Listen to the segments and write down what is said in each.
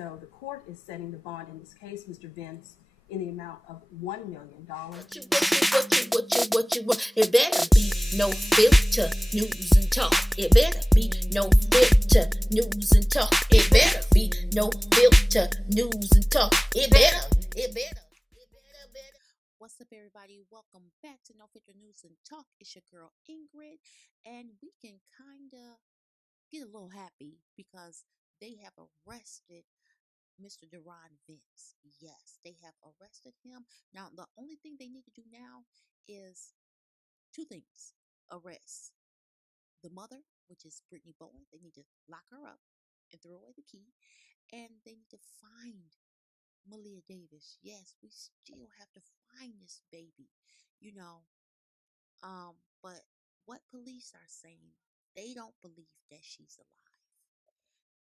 so the court is setting the bond in this case, Mr. Vince, in the amount of $1 million. What you want? It better be no filter, news and talk. It better be no filter, news and talk. It better be no filter, news and talk. It better. What's up, everybody? Welcome back to No Filter News and Talk. It's your girl Ingrid, and we can kind of get a little happy because they have arrested Mr. Deron Vince. Yes, they have arrested him. Now, the only thing they need to do now is two things. Arrest the mother, which is Brittany Bowen. They need to lock her up and throw away the key. And they need to find MALEAHDAVIS. Yes, we still have to find this baby, you know. But what police are saying, they don't believe that she's alive.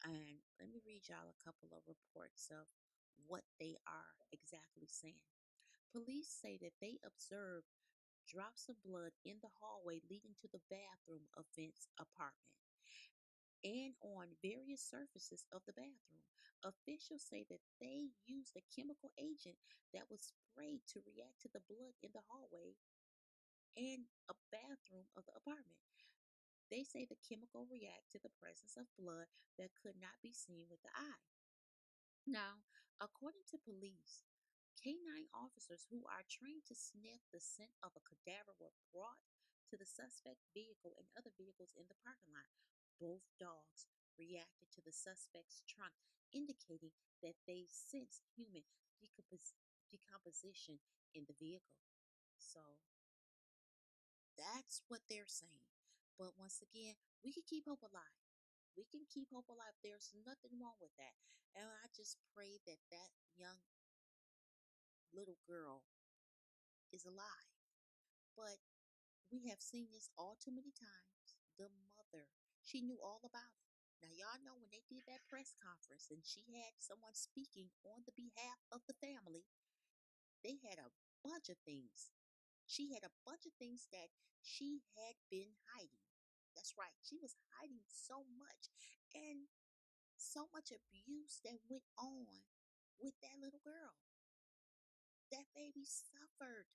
And let me read y'all a couple of reports of what they are exactly saying. Police say that they observed drops of blood in the hallway leading to the bathroom of Vince's apartment and on various surfaces of the bathroom. Officials say that they used a chemical agent that was sprayed to react to the blood in the hallway and a bathroom of the apartment. They say the chemical react to the presence of blood that could not be seen with the eye. Now, according to police, canine officers who are trained to sniff the scent of a cadaver were brought to the suspect vehicle and other vehicles in the parking lot. Both dogs reacted to the suspect's trunk, indicating that they sensed human decomposition in the vehicle. So that's what they're saying. But once again, we can keep hope alive. We can keep hope alive. There's nothing wrong with that. And I just pray that that young little girl is alive. But we have seen this all too many times. The mother, she knew all about it. Now, y'all know when they did that press conference and she had someone speaking on the behalf of the family, they had a bunch of things. She had a bunch of things that she had been hiding. That's right. She was hiding so much and so much abuse that went on with that little girl. That baby suffered.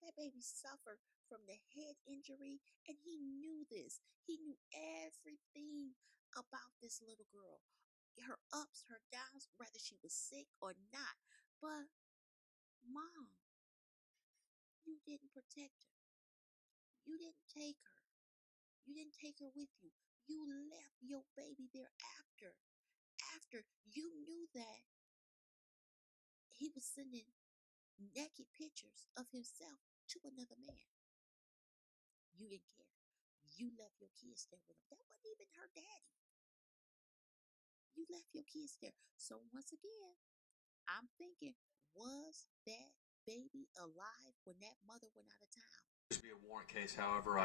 That baby suffered from the head injury, and he knew this. He knew everything about this little girl. Her ups, her downs, whether she was sick or not. But, Mom, you didn't protect her. You didn't take her. You didn't take her with you. You left your baby there after. After you knew that he was sending naked pictures of himself to another man. You didn't care. You left your kids there with him. That wasn't even her daddy. You left your kids there. So once again, I'm thinking, was that baby alive when that mother went out of town? There's be a warrant case. However,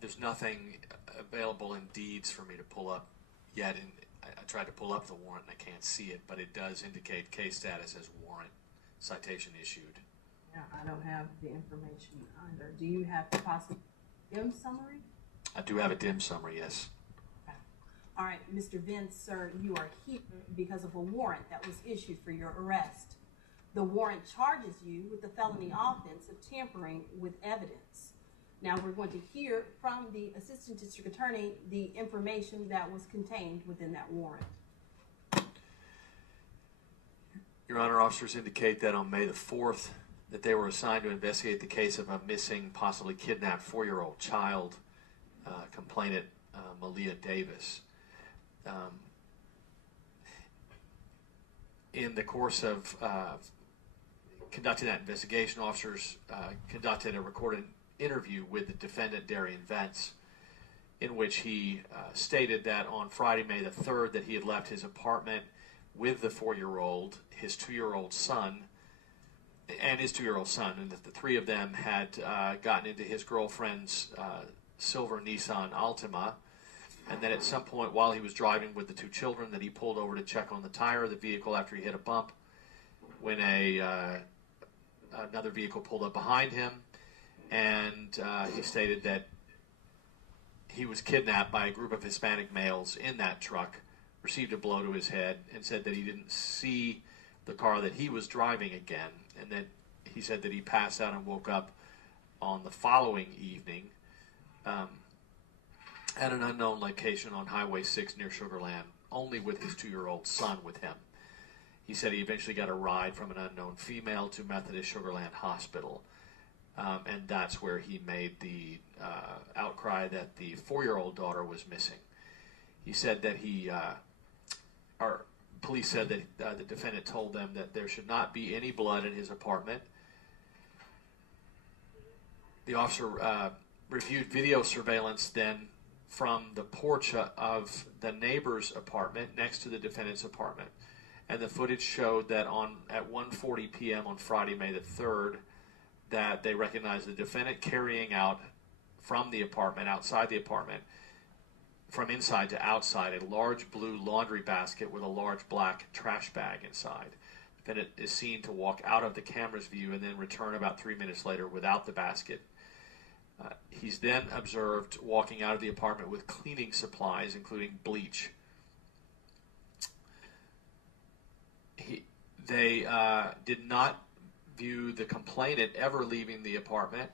there's nothing available in deeds for me to pull up yet, and I tried to pull up the warrant and I can't see it, but it does indicate case status as warrant, citation issued. Yeah, I don't have the information either. Do you have the possible DIM summary? I do have a dim summary, yes. Okay. All right, Mr. Vince, sir, you are here because of a warrant that was issued for your arrest. The warrant charges you with the felony offense of tampering with evidence. Now we're going to hear from the Assistant District Attorney the information that was contained within that warrant. Your Honor, officers indicate that on May the 4th that they were assigned to investigate the case of a missing, possibly kidnapped 4-year-old child, complainant MALEAHDAVIS. In the course of conducting that investigation, officers conducted a recorded interview with the defendant, Darian Vence, in which he stated that on Friday, May the 3rd, that he had left his apartment with the 4-year-old, his 2-year-old son, and that the three of them had gotten into his girlfriend's silver Nissan Altima, and that at some point while he was driving with the two children that he pulled over to check on the tire of the vehicle after he hit a bump when another vehicle pulled up behind him, and he stated that he was kidnapped by a group of Hispanic males in that truck, received a blow to his head, and said that he didn't see the car that he was driving again, and that he said that he passed out and woke up on the following evening at an unknown location on Highway 6 near Sugar Land, only with his 2-year-old son with him. He said he eventually got a ride from an unknown female to Methodist Sugar Land Hospital, and that's where he made the outcry that the 4-year-old daughter was missing. He said that police said that the defendant told them that there should not be any blood in his apartment. The officer reviewed video surveillance then from the porch of the neighbor's apartment next to the defendant's apartment. And the footage showed that at 1:40 p.m. on Friday, May the 3rd, that they recognized the defendant carrying out from the apartment, outside the apartment, from inside to outside, a large blue laundry basket with a large black trash bag inside. The defendant is seen to walk out of the camera's view and then return about 3 minutes later without the basket. He's then observed walking out of the apartment with cleaning supplies, including bleach. They did not view the complainant ever leaving the apartment.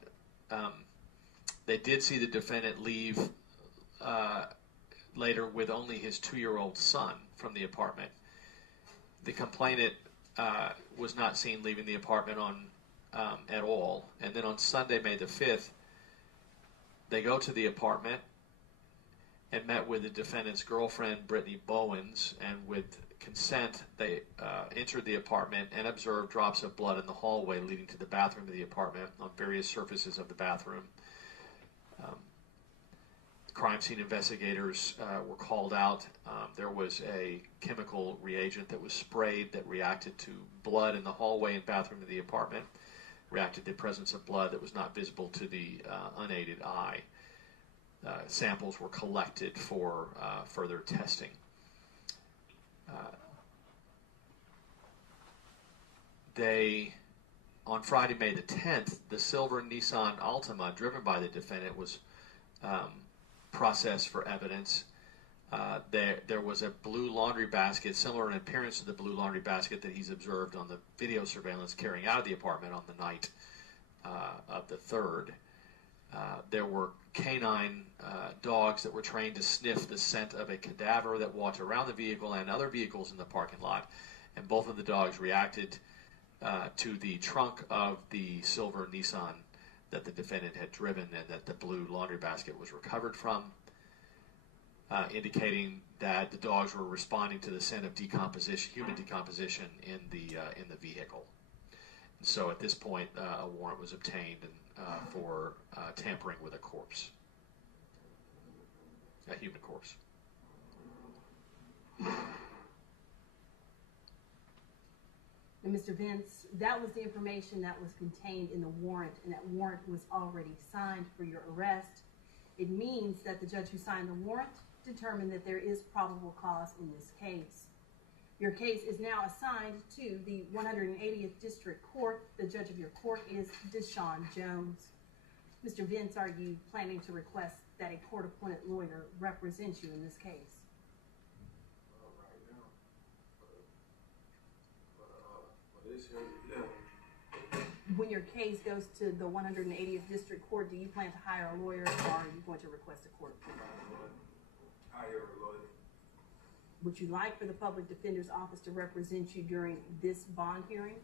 They did see the defendant leave later with only his 2-year-old son from the apartment. The complainant was not seen leaving the apartment at all. And then on Sunday, May the 5th, they go to the apartment and met with the defendant's girlfriend, Brittany Bowens, and with consent, they entered the apartment and observed drops of blood in the hallway leading to the bathroom of the apartment on various surfaces of the bathroom. Crime scene investigators were called out. There was a chemical reagent that was sprayed that reacted to blood in the hallway and bathroom of the apartment, reacted to the presence of blood that was not visible to the unaided eye. Samples were collected for further testing. On Friday, May the 10th, the silver Nissan Altima driven by the defendant was processed for evidence. There was a blue laundry basket, similar in appearance to the blue laundry basket that he's observed on the video surveillance carrying out of the apartment on the night of the 3rd. There were canine dogs that were trained to sniff the scent of a cadaver that walked around the vehicle and other vehicles in the parking lot, and both of the dogs reacted to the trunk of the silver Nissan that the defendant had driven and that the blue laundry basket was recovered from, indicating that the dogs were responding to the scent of human decomposition in the vehicle. And so at this point, a warrant was obtained for tampering with a corpse, a human corpse. And Mr. Vince, that was the information that was contained in the warrant, and that warrant was already signed for your arrest. It means that the judge who signed the warrant determined that there is probable cause in this case. Your case is now assigned to the 180th District Court. The judge of your court is Deshaun Jones. Mr. Vince, are you planning to request that a court-appointed lawyer represent you in this case? When your case goes to the 180th District Court, do you plan to hire a lawyer, or are you going to request a court appointment? Hire a lawyer. Would you like for the Public Defender's Office to represent you during this bond hearing?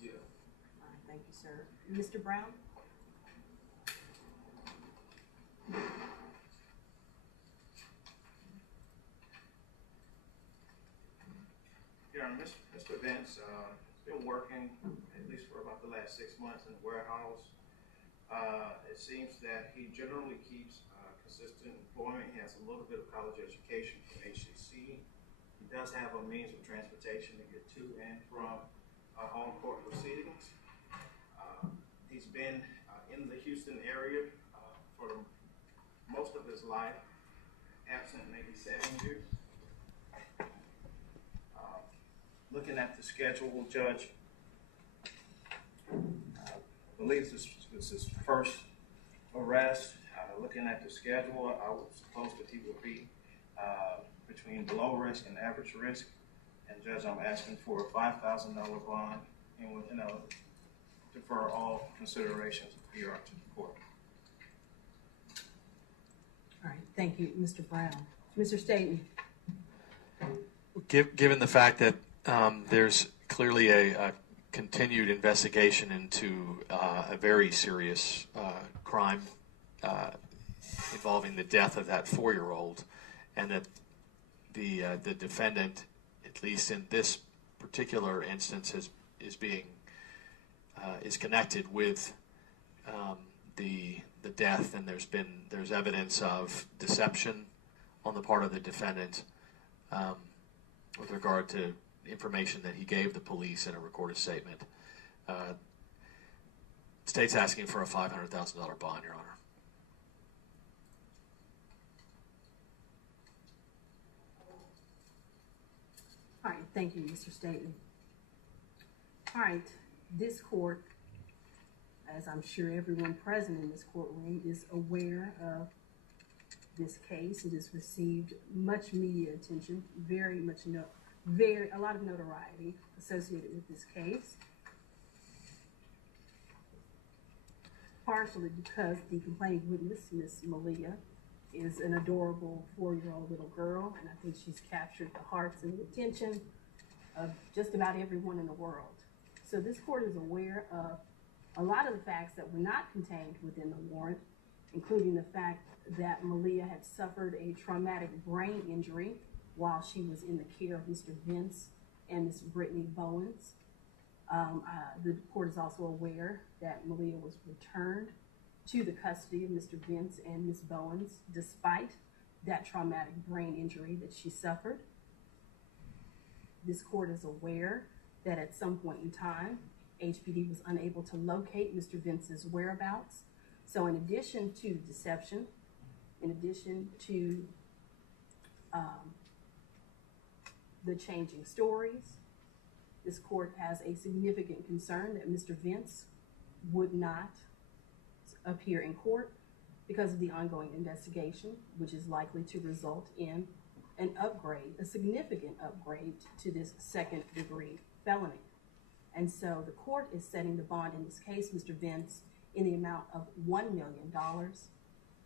Yeah. All right, thank you, sir. Mr. Brown? Yeah, Mr. Vince has been working at least for about the last 6 months in the warehouse. It seems that he generally keeps consistent employment. He has a little bit of college education from HCC. He does have a means of transportation to get to and from home court proceedings. He's been in the Houston area for most of his life, absent maybe 7 years. Looking at the schedule, Judge, I believe this was his first arrest. Looking at the schedule, I would suppose that he would be between below risk and average risk. And Judge, I'm asking for a $5,000 bond and would, defer all considerations of PR to the court. All right, thank you, Mr. Brown. Mr. Staten. Given the fact that there's clearly a continued investigation into a very serious crime involving the death of that 4-year-old, and that the defendant, at least in this particular instance, is connected with the death, and there's evidence of deception on the part of the defendant with regard to information that he gave the police in a recorded statement. State's asking for a $500,000 bond, Your Honor. All right, thank you, Mr. Staten. All right, this court, as I'm sure everyone present in this courtroom is aware of this case, it has received much media attention, a lot of notoriety associated with this case, partially because the complaining witness, Miss Malia, is an adorable 4-year-old little girl, and I think she's captured the hearts and the attention of just about everyone in the world. So this court is aware of a lot of the facts that were not contained within the warrant, including the fact that Malia had suffered a traumatic brain injury while she was in the care of Mr. Vince and Miss Brittany Bowens. The court is also aware that Malia was returned to the custody of Mr. Vince and Miss Bowens despite that traumatic brain injury that she suffered. This court is aware that at some point in time, HPD was unable to locate Mr. Vince's whereabouts. So in addition to deception, in addition to the changing stories, this court has a significant concern that Mr. Vince would not appear in court because of the ongoing investigation, which is likely to result in an upgrade, a significant upgrade to this second-degree felony. And so the court is setting the bond in this case, Mr. Vince, in the amount of $1 million.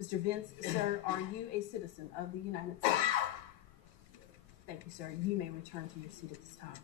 Mr. Vince, sir, are you a citizen of the United States? Thank you, sir. You may return to your seat at this time.